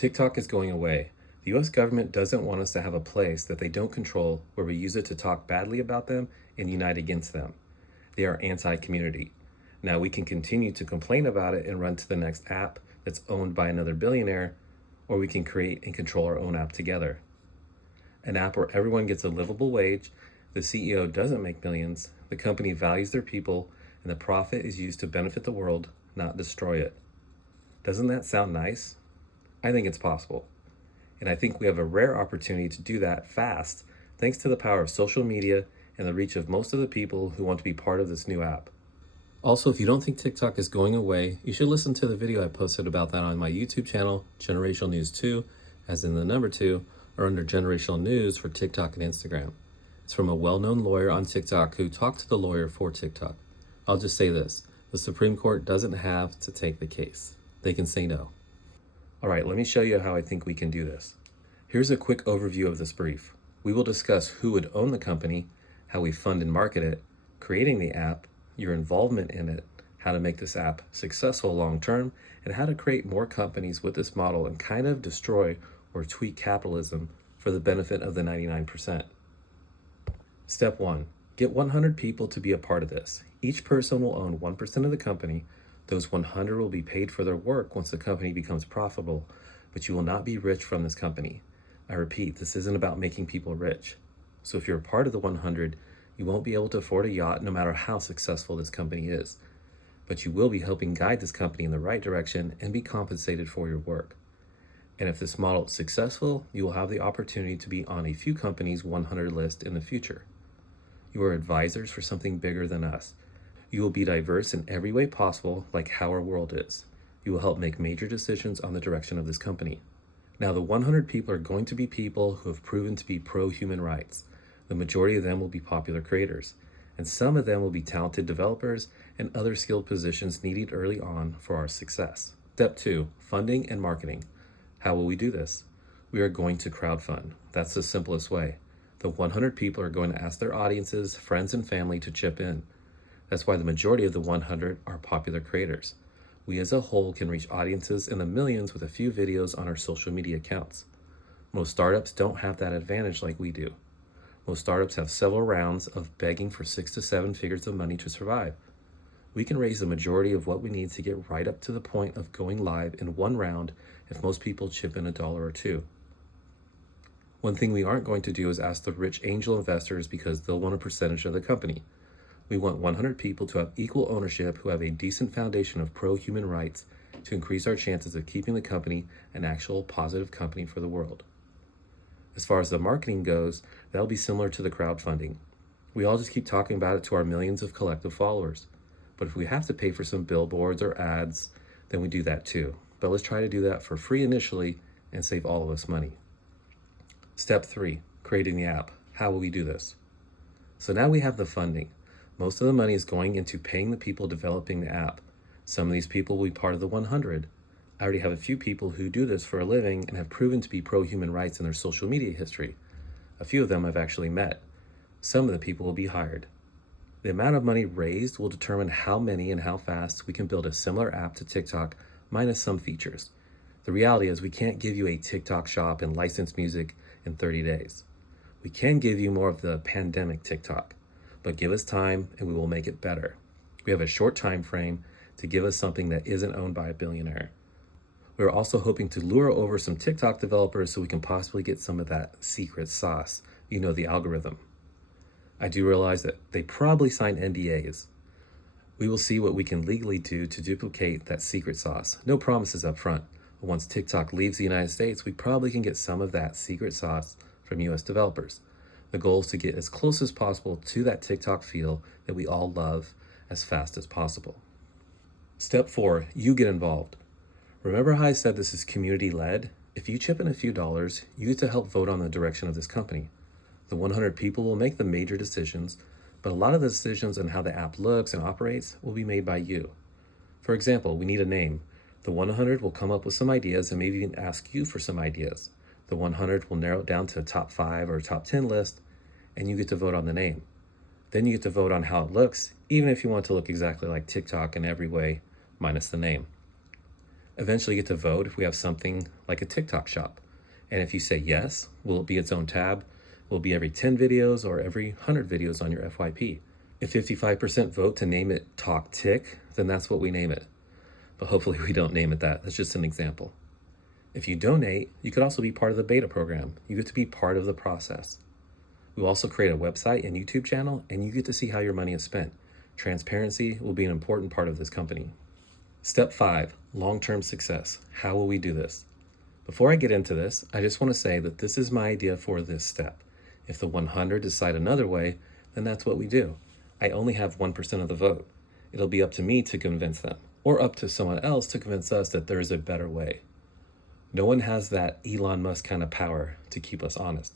TikTok is going away. The US government doesn't want us to have a place that they don't control where we use it to talk badly about them and unite against them. They are anti-community. Now we can continue to complain about it and run to the next app that's owned by another billionaire, or we can create and control our own app together. An app where everyone gets a livable wage, the CEO doesn't make millions, the company values their people, and the profit is used to benefit the world, not destroy it. Doesn't that sound nice? I think it's possible. And I think we have a rare opportunity to do that fast, thanks to the power of social media and the reach of most of the people who want to be part of this new app. Also, if you don't think TikTok is going away, you should listen to the video I posted about that on my YouTube channel, Generational News 2, as in the number 2, or under Generational News for TikTok and Instagram. It's from a well-known lawyer on TikTok who talked to the lawyer for TikTok. I'll just say this, the Supreme Court doesn't have to take the case. They can say no. All right, let me show you how I think we can do this. Here's a quick overview of this brief. We will discuss who would own the company, how we fund and market it, creating the app, your involvement in it, how to make this app successful long-term, and how to create more companies with this model and kind of destroy or tweak capitalism for the benefit of the 99%. Step 1, get 100 people to be a part of this. Each person will own 1% of the company. Those 100 will be paid for their work once the company becomes profitable, but you will not be rich from this company. I repeat, this isn't about making people rich. So if you're a part of the 100, you won't be able to afford a yacht no matter how successful this company is. But you will be helping guide this company in the right direction and be compensated for your work. And if this model is successful, you will have the opportunity to be on a few companies' 100 list in the future. You are advisors for something bigger than us. You will be diverse in every way possible, like how our world is. You will help make major decisions on the direction of this company. Now, the 100 people are going to be people who have proven to be pro-human rights. The majority of them will be popular creators, and some of them will be talented developers and other skilled positions needed early on for our success. Step 2, funding and marketing. How will we do this? We are going to crowdfund. That's the simplest way. The 100 people are going to ask their audiences, friends, and family to chip in. That's why the majority of the 100 are popular creators. We as a whole can reach audiences in the millions with a few videos on our social media accounts. Most startups don't have that advantage like we do. Most startups have several rounds of begging for 6 to 7 figures of money to survive. We can raise the majority of what we need to get right up to the point of going live in one round if most people chip in $1 or $2. One thing we aren't going to do is ask the rich angel investors because they'll want a percentage of the company. We want 100 people to have equal ownership who have a decent foundation of pro-human rights to increase our chances of keeping the company an actual positive company for the world. As far as the marketing goes, that'll be similar to the crowdfunding. We all just keep talking about it to our millions of collective followers. But if we have to pay for some billboards or ads, then we do that too. But let's try to do that for free initially and save all of us money. Step 3, creating the app. How will we do this? So now we have the funding. Most of the money is going into paying the people developing the app. Some of these people will be part of the 100. I already have a few people who do this for a living and have proven to be pro-human rights in their social media history. A few of them I've actually met. Some of the people will be hired. The amount of money raised will determine how many and how fast we can build a similar app to TikTok, minus some features. The reality is we can't give you a TikTok shop and license music in 30 days. We can give you more of the pandemic TikTok, but give us time and we will make it better. We have a short time frame to give us something that isn't owned by a billionaire. We're also hoping to lure over some TikTok developers so we can possibly get some of that secret sauce, the algorithm. I do realize that they probably signed NDAs. We will see what we can legally do to duplicate that secret sauce. No promises up front. But once TikTok leaves the United States, we probably can get some of that secret sauce from US developers. The goal is to get as close as possible to that TikTok feel that we all love as fast as possible. Step 4, you get involved. Remember how I said this is community-led? If you chip in a few dollars, you get to help vote on the direction of this company. The 100 people will make the major decisions, but a lot of the decisions on how the app looks and operates will be made by you. For example, we need a name. The 100 will come up with some ideas and maybe even ask you for some ideas. The 100 will narrow it down to a top 5 or a top 10 list, and you get to vote on the name. Then you get to vote on how it looks, even if you want it to look exactly like TikTok in every way, minus the name. Eventually get to vote if we have something like a TikTok shop. And if you say yes, will it be its own tab? Will it be every 10 videos or every 100 videos on your FYP? If 55% vote to name it Talk Tick, then that's what we name it. But hopefully we don't name it that. That's just an example. If you donate, you could also be part of the beta program. You get to be part of the process. We'll also create a website and YouTube channel, and you get to see how your money is spent. Transparency will be an important part of this company. Step 5, long-term success. How will we do this? Before I get into this, I just want to say that this is my idea for this step. If the 100 decide another way, then that's what we do. I only have 1% of the vote. It'll be up to me to convince them, or up to someone else to convince us that there is a better way. No one has that Elon Musk kind of power to keep us honest.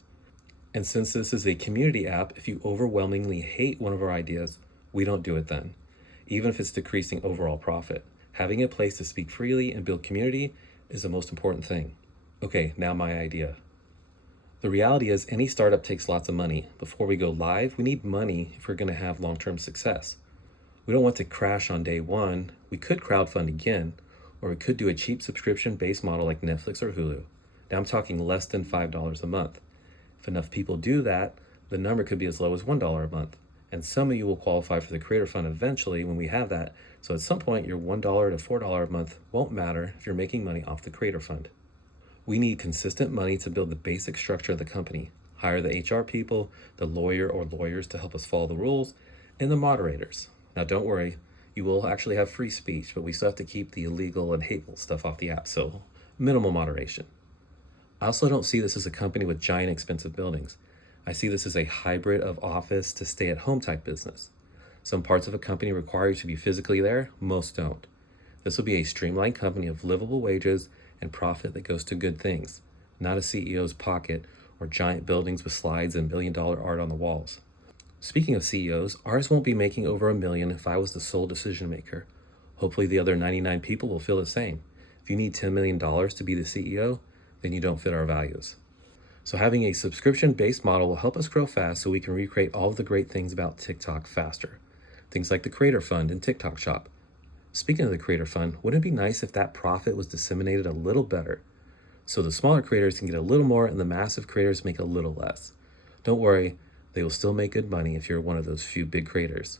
And since this is a community app, if you overwhelmingly hate one of our ideas, we don't do it then, even if it's decreasing overall profit. Having a place to speak freely and build community is the most important thing. Okay, now my idea. The reality is any startup takes lots of money. Before we go live, we need money if we're going to have long-term success. We don't want to crash on day one. We could crowdfund again, or we could do a cheap subscription-based model like Netflix or Hulu. Now I'm talking less than $5 a month. If enough people do that, the number could be as low as $1 a month. And some of you will qualify for the Creator Fund eventually when we have that. So at some point, your $1 to $4 a month won't matter if you're making money off the Creator Fund. We need consistent money to build the basic structure of the company. Hire the HR people, the lawyer or lawyers to help us follow the rules, and the moderators. Now don't worry, you will actually have free speech, but we still have to keep the illegal and hateful stuff off the app, so minimal moderation. I also don't see this as a company with giant expensive buildings. I see this as a hybrid of office to stay-at-home type business. Some parts of a company require you to be physically there, most don't. This will be a streamlined company of livable wages and profit that goes to good things, not a CEO's pocket or giant buildings with slides and million-dollar art on the walls. Speaking of CEOs, ours won't be making over $1 million if I was the sole decision maker. Hopefully the other 99 people will feel the same. If you need $10 million to be the CEO, then you don't fit our values. So having a subscription-based model will help us grow fast so we can recreate all of the great things about TikTok faster. Things like the Creator Fund and TikTok Shop. Speaking of the Creator Fund, wouldn't it be nice if that profit was disseminated a little better? So the smaller creators can get a little more and the massive creators make a little less. Don't worry, they will still make good money if you're one of those few big creators.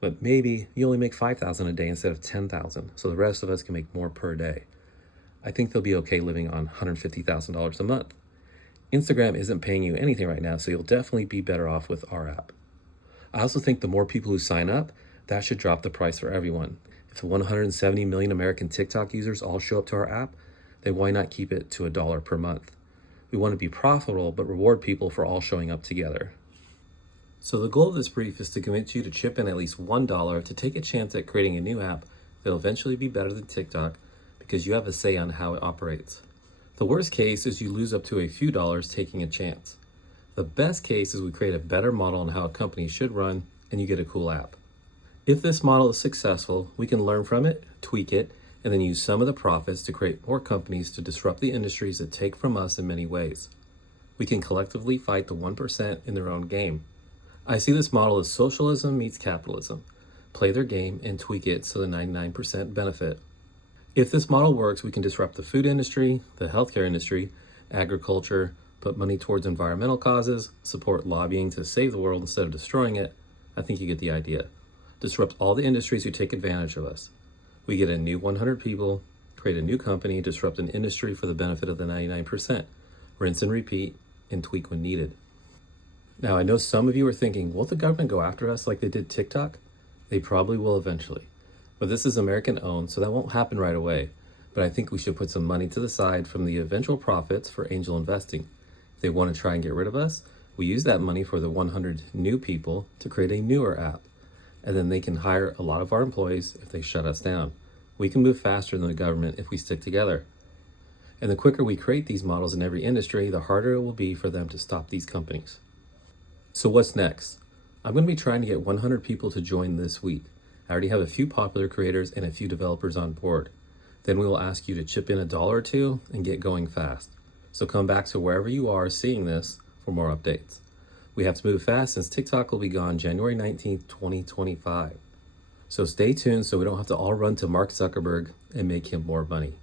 But maybe you only make $5,000 a day instead of $10,000, so the rest of us can make more per day. I think they'll be okay living on $150,000 a month. Instagram isn't paying you anything right now, so you'll definitely be better off with our app. I also think the more people who sign up, that should drop the price for everyone. If the 170 million American TikTok users all show up to our app, then why not keep it to $1 per month? We want to be profitable, but reward people for all showing up together. So the goal of this brief is to convince you to chip in at least $1 to take a chance at creating a new app that'll eventually be better than TikTok because you have a say on how it operates. The worst case is you lose up to a few dollars taking a chance. The best case is we create a better model on how a company should run and you get a cool app. If this model is successful, we can learn from it, tweak it, and then use some of the profits to create more companies to disrupt the industries that take from us in many ways. We can collectively fight the 1% in their own game. I see this model as socialism meets capitalism. Play their game and tweak it so the 99% benefit. If this model works, we can disrupt the food industry, the healthcare industry, agriculture, put money towards environmental causes, support lobbying to save the world instead of destroying it. I think you get the idea. Disrupt all the industries who take advantage of us. We get a new 100 people, create a new company, disrupt an industry for the benefit of the 99%. Rinse and repeat, and tweak when needed. Now, I know some of you are thinking, won't the government go after us like they did TikTok? They probably will eventually. But this is American owned, so that won't happen right away. But I think we should put some money to the side from the eventual profits for angel investing. If they want to try and get rid of us, we use that money for the 100 new people to create a newer app. And then they can hire a lot of our employees if they shut us down. We can move faster than the government if we stick together. And the quicker we create these models in every industry, the harder it will be for them to stop these companies. So what's next? I'm going to be trying to get 100 people to join this week. I already have a few popular creators and a few developers on board. Then we will ask you to chip in $1 or $2 and get going fast. So come back to wherever you are seeing this for more updates. We have to move fast since TikTok will be gone January 19th, 2025. So stay tuned so we don't have to all run to Mark Zuckerberg and make him more money.